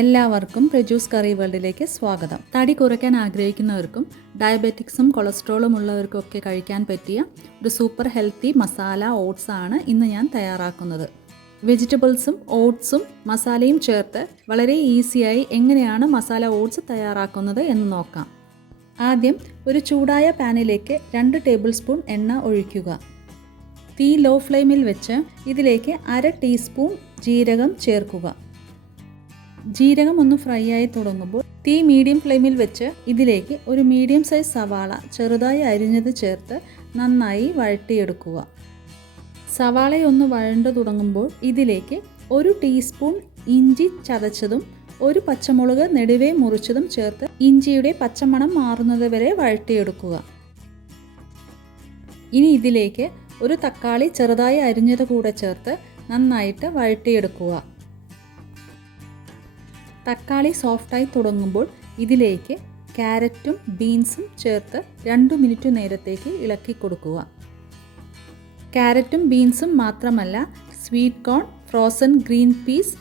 എല്ലാവർക്കും പ്രജൂസ് കറി വേൾഡിലേക്ക് സ്വാഗതം. തടി കുറയ്ക്കാൻ ആഗ്രഹിക്കുന്നവർക്കും ഡയബറ്റിക്സും കൊളസ്ട്രോളും ഉള്ളവർക്കൊക്കെ കഴിക്കാൻ പറ്റിയ ഒരു സൂപ്പർ ഹെൽത്തി മസാല ഓട്സ് ആണ് ഇന്ന് ഞാൻ തയ്യാറാക്കുന്നത്. വെജിറ്റബിൾസും ഓട്സും മസാലയും ചേർത്ത് വളരെ ഈസിയായി എങ്ങനെയാണ് മസാല ഓട്സ് തയ്യാറാക്കുന്നത് എന്ന് നോക്കാം. ആദ്യം ഒരു ചൂടായ പാനിലേക്ക് 2 ടേബിൾ സ്പൂൺ എണ്ണ ഒഴിക്കുക. തീ ലോ ഫ്ലെയിമിൽ വെച്ച് ഇതിലേക്ക് 1/2 ടീസ്പൂൺ ജീരകം ചേർക്കുക. ജീരകം ഒന്ന് ഫ്രൈ ആയി തുടങ്ങുമ്പോൾ തീ മീഡിയം ഫ്ലെയിമിൽ വെച്ച് ഇതിലേക്ക് ഒരു മീഡിയം സൈസ് സവാള ചെറുതായി അരിഞ്ഞത് ചേർത്ത് നന്നായി വഴറ്റിയെടുക്കുക. സവാളയൊന്ന് വഴണ്ടു തുടങ്ങുമ്പോൾ ഇതിലേക്ക് 1 ടീസ്പൂൺ ഇഞ്ചി ചതച്ചതും 1 പച്ചമുളക് നെടുവേ മുറിച്ചതും ചേർത്ത് ഇഞ്ചിയുടെ പച്ചമണം മാറുന്നത് വരെ വഴറ്റിയെടുക്കുക. ഇനി ഇതിലേക്ക് ഒരു തക്കാളി ചെറുതായി അരിഞ്ഞത് കൂടെ ചേർത്ത് നന്നായിട്ട് വഴറ്റിയെടുക്കുക. തക്കാളി സോഫ്റ്റായി തുടങ്ങുമ്പോൾ ഇതിലേക്ക് ക്യാരറ്റും ബീൻസും ചേർത്ത് 2 മിനിറ്റ് നേരത്തേക്ക് ഇളക്കി കൊടുക്കുക. ക്യാരറ്റും ബീൻസും മാത്രമല്ല, sweet corn, frozen green peas,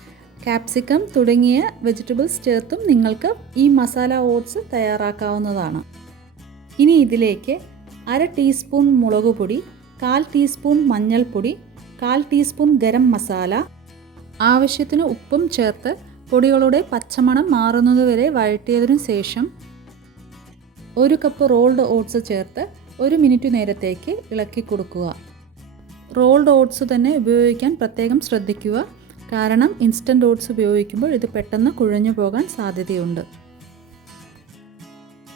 capsicum തുടങ്ങിയ വെജിറ്റബിൾസ് ചേർത്തും നിങ്ങൾക്ക് ഈ മസാല ഓട്സ് തയ്യാറാക്കാവുന്നതാണ്. ഇനി ഇതിലേക്ക് 1/2 ടീസ്പൂൺ മുളക് പൊടി, 1/4 ടീസ്പൂൺ മഞ്ഞൾപ്പൊടി, 1/4 ടീസ്പൂൺ ഗരം മസാല, ആവശ്യത്തിന് ഉപ്പും ചേർത്ത് പൊടികളുടെ പച്ചമണം മാറുന്നതുവരെ വഴറ്റിയതിനു ശേഷം 1 കപ്പ് റോൾഡ് ഓട്സ് ചേർത്ത് 1 മിനിറ്റ് നേരത്തേക്ക് ഇളക്കി കൊടുക്കുക. റോൾഡ് ഓട്സ് തന്നെ ഉപയോഗിക്കാൻ പ്രത്യേകം ശ്രദ്ധിക്കുക, കാരണം ഇൻസ്റ്റൻറ്റ് ഓട്സ് ഉപയോഗിക്കുമ്പോൾ ഇത് പെട്ടെന്ന് കുഴഞ്ഞു പോകാൻ സാധ്യതയുണ്ട്.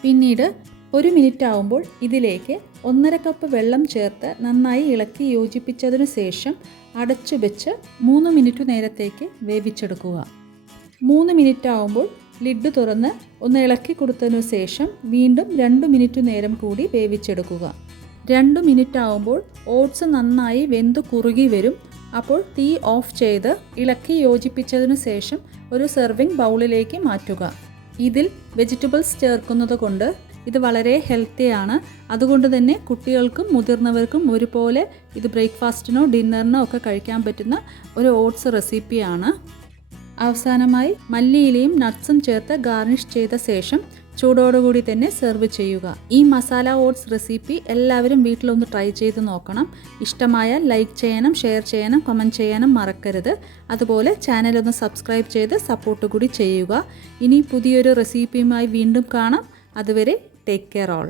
പിന്നീട് 1 മിനിറ്റ് ആവുമ്പോൾ ഇതിലേക്ക് 1/2 കപ്പ് വെള്ളം ചേർത്ത് നന്നായി ഇളക്കി യോജിപ്പിച്ചതിനു ശേഷം അടച്ചു വെച്ച് 3 മിനിറ്റ് നേരത്തേക്ക് വേവിച്ചെടുക്കുക. 3 മിനിറ്റ് ആവുമ്പോൾ ലിഡ് തുറന്ന് ഒന്ന് ഇളക്കി കൊടുത്തതിനു ശേഷം വീണ്ടും 2 മിനിറ്റ് നേരം കൂടി വേവിച്ചെടുക്കുക. 2 മിനിറ്റ് ആവുമ്പോൾ ഓട്സ് നന്നായി വെന്ത് കുറുകി വരും. അപ്പോൾ തീ ഓഫ് ചെയ്ത് ഇളക്കി യോജിപ്പിച്ചതിനു ശേഷം ഒരു സെർവിങ് ബൗളിലേക്ക് മാറ്റുക. ഇതിൽ വെജിറ്റബിൾസ് ചേർക്കുന്നത് കൊണ്ട് ഇത് വളരെ ഹെൽത്തിയാണ്. അതുകൊണ്ട് തന്നെ കുട്ടികൾക്കും മുതിർന്നവർക്കും ഒരുപോലെ ഇത് ബ്രേക്ക്ഫാസ്റ്റിനോ ഡിന്നറിനോ ഒക്കെ കഴിക്കാൻ പറ്റുന്ന ഒരു ഓട്സ് റെസിപ്പിയാണ്. അവസാനമായി മല്ലിയിലയും നട്ട്സും ചേർത്ത് ഗാർണിഷ് ചെയ്ത ശേഷം ചൂടോടുകൂടി തന്നെ സെർവ് ചെയ്യുക. ഈ മസാല ഓട്സ് റെസിപ്പി എല്ലാവരും വീട്ടിലൊന്ന് ട്രൈ ചെയ്ത് നോക്കണം. ഇഷ്ടമായാൽ ലൈക്ക് ചെയ്യാനും ഷെയർ ചെയ്യാനും കമൻറ്റ് ചെയ്യാനും മറക്കരുത്. അതുപോലെ ചാനലൊന്ന് സബ്സ്ക്രൈബ് ചെയ്ത് സപ്പോർട്ട് കൂടി ചെയ്യുക. ഇനി പുതിയൊരു റെസിപ്പിയുമായി വീണ്ടും കാണാം. അതുവരെ ടേക്ക് കെയർ ഓൾ.